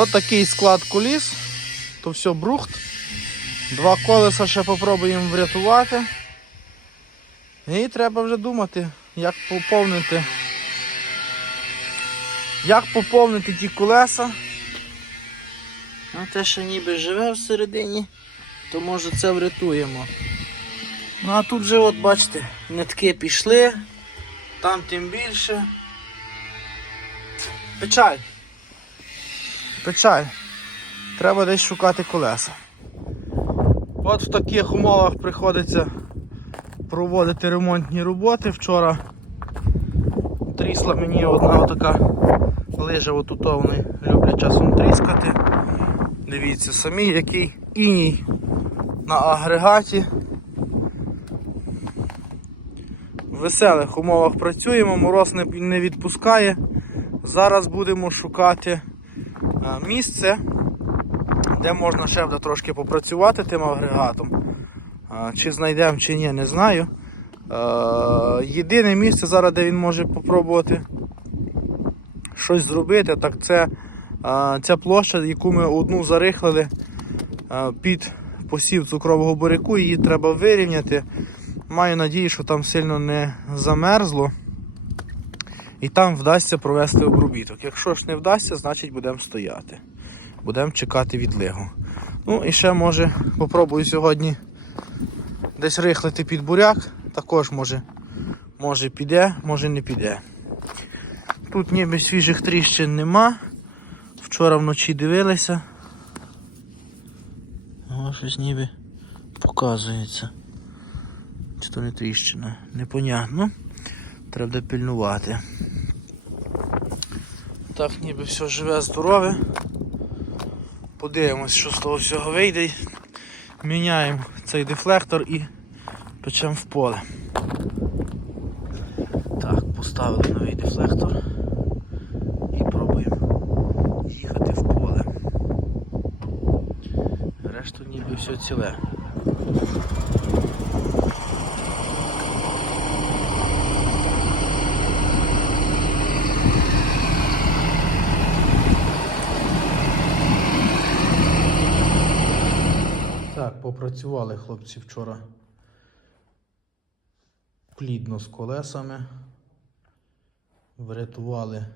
От такий склад коліс. То все брухт. Два колеса ще попробуємо врятувати. І треба вже думати, як поповнити. Як поповнити ті колеса. Ну, те, що ніби живе всередині, то може це врятуємо. Ну а тут же, от бачите, нитки пішли, там тим більше. Печаль. Печаль. Треба десь шукати колеса. От в таких умовах приходиться проводити ремонтні роботи. Вчора трісла мені одна така лижа отут вони люблять часом тріскати. Дивіться самі, який іній на агрегаті. В веселих умовах працюємо, мороз не, відпускає. Зараз будемо шукати місце, де можна ще буде трошки попрацювати тим агрегатом. Чи знайдемо, чи ні, не знаю. Єдине місце зараз, де він може попробувати щось зробити, так це ця площа, яку ми одну зарихлили під посів цукрового буряку, її треба вирівняти. Маю надію, що там сильно не замерзло. І там вдасться провести обробіток. Якщо ж не вдасться, значить будемо стояти. Будемо чекати відлигу. Ну і ще може попробую сьогодні десь рихлити під буряк. Також може, може піде, може не піде. Тут ніби свіжих тріщин нема. Вчора вночі дивилися. О, щось ніби показується. Чи то не тріщина? Непонятно. Треба пильнувати. Так, ніби все живе, здорове. Подивимось, що з того всього вийде. Міняємо цей дефлектор і печемо в поле. Так, поставили новий дефлектор і пробуємо їхати в поле. Решту ніби все ціле. Так, попрацювали хлопці вчора плідно з колесами. Врятували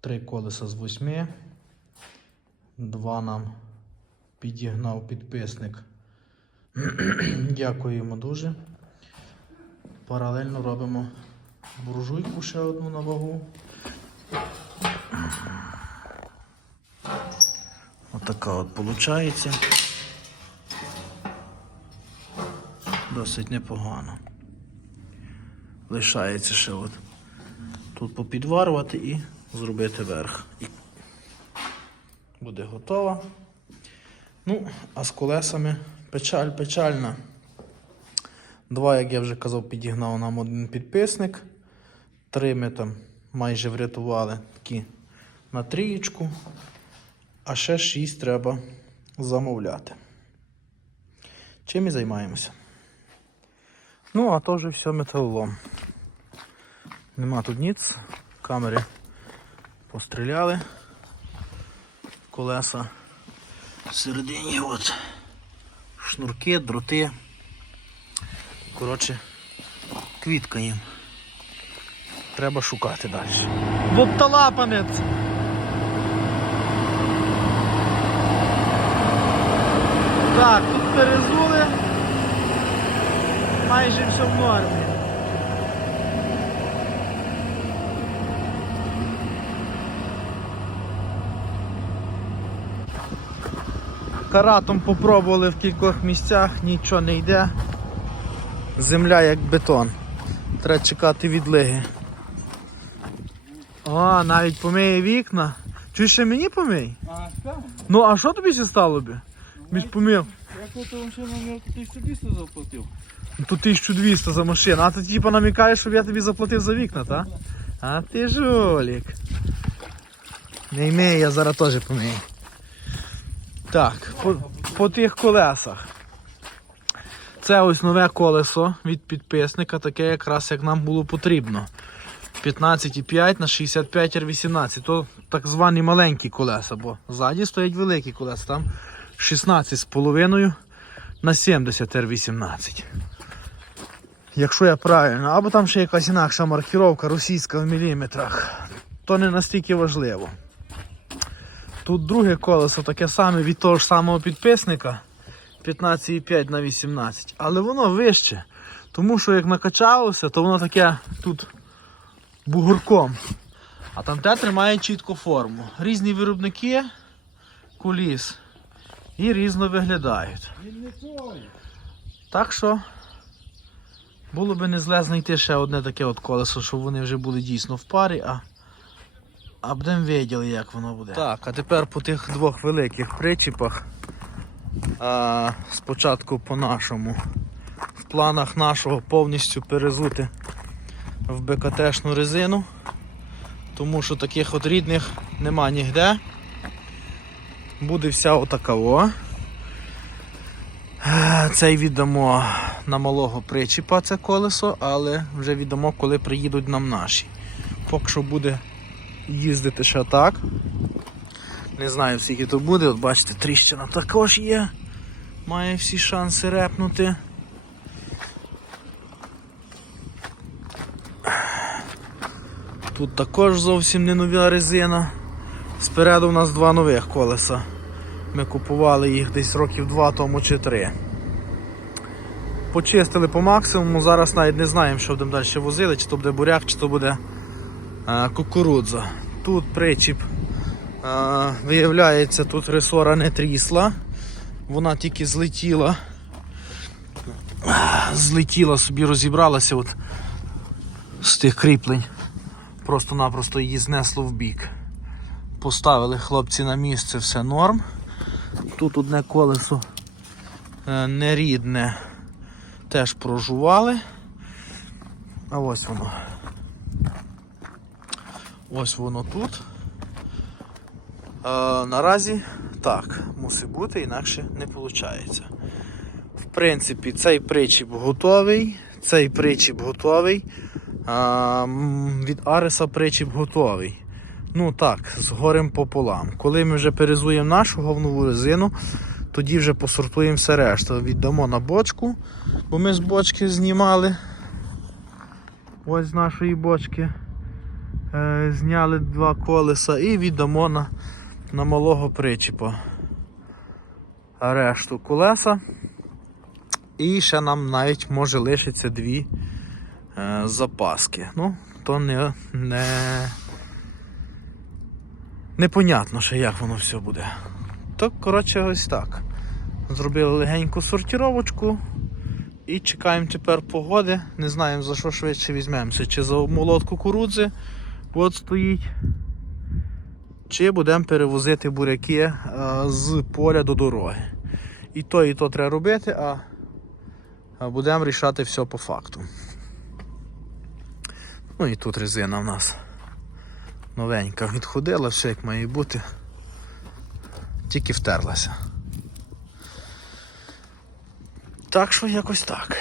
три колеса з восьми. Два нам підігнав підписник. Дякуємо дуже. Паралельно робимо буржуйку ще одну на вагу. Отака от виходить. Досить непогано. Лишається ще от тут попідварувати і зробити верх. Буде готова. Ну, а з колесами печаль печальна. Два, як я вже казав, підігнав нам один підписник. Три ми там майже врятували такі на трієчку. А ще шість треба замовляти. Чим і займаємося. Ну, а то вже все металолом. Нема тут ніц. Камери постріляли. Колеса всередині от шнурки, дроти. Коротше, квітка їм. Треба шукати далі. Вопталапанець! Так, тут перезули. Майже все в нормі. Каратом попробували в кількох місцях, нічого не йде. Земля як бетон. Треба чекати відлиги. О, навіть помиє вікна. Чуєш ще мені помий? А, так. Ну а що тобі ще стало би? Між помив. Я тут машину на 1200 заплатив. Ну, Тут 1200 за машину, а ти типу намікаєш, щоб я тобі заплатив за вікна, так? А ти жулік. Не імею, я зараз теж помию. Так, по, по тих колесах. Це ось нове колесо від підписника, таке якраз як нам було потрібно. 15,5 на 65 R18. То так звані маленькі колеса, бо ззаді стоять великі колеса. Там 16,5 на 70 R18. Якщо я правильно, або там ще якась інакша маркіровка російська в міліметрах, то не настільки важливо. Тут друге колесо таке саме від того ж самого підписника 15,5 на 18, але воно вище. Тому що як накачалося, то воно таке тут бугурком. А там те тримає чітко форму. Різні виробники куліс і різно виглядають. Так що було би не зле знайти ще одне таке от колесо, щоб вони вже були дійсно в парі, а, а будемо виділи, як воно буде. Так, а тепер по тих двох великих причіпах. А, спочатку по нашому. В планах нашого повністю перезути в БКТшну резину. Тому що таких от рідних нема ніде. Буде вся отакаво. Е, Цей віддамо на малого причіпа це колесо, але вже віддамо, коли приїдуть нам наші. Поки що буде їздити ще так. Не знаю, скільки то буде. От бачите, тріщина також є. Має всі шанси репнути. Тут також зовсім не нова резина. Спереду у нас два нових колеса. Ми купували їх десь років два тому чи три. Почистили по максимуму, зараз навіть не знаємо, що будемо далі возили, чи то буде буряк, чи то буде а, кукурудза. Тут причіп, а, виявляється, тут ресора не трісла, вона тільки злетіла. Злетіла собі, розібралася от з тих кріплень. Просто-напросто її знесло в бік. Поставили хлопці на місце, все норм. Тут одне колесо е, нерідне теж прожували. А ось воно. Ось воно тут. Е, наразі так, мусить бути, інакше не виходить. В принципі, цей причіп готовий, цей причіп готовий. А, від Ареса причіп готовий. Ну так, з горем пополам. Коли ми вже перезуємо нашу говнову резину, тоді вже посортуємо все решту. Віддамо на бочку, бо ми з бочки знімали. Ось з нашої бочки е, зняли два колеса і віддамо на, на малого причіпа. Решту колеса. І ще нам навіть може лишиться дві е, запаски. Ну, то не, не, непонятно ще як воно все буде. То, коротше, ось так. Зробили легеньку сортировочку і чекаємо тепер погоди. Не знаємо за що швидше візьмемося. Чи за молот кукурудзи от стоїть. Чи будемо перевозити буряки е, з поля до дороги. І то, і то треба робити, а, а будемо рішати все по факту. Ну і тут резина в нас новенька відходила, все як має бути. Тільки втерлася. Так що якось так.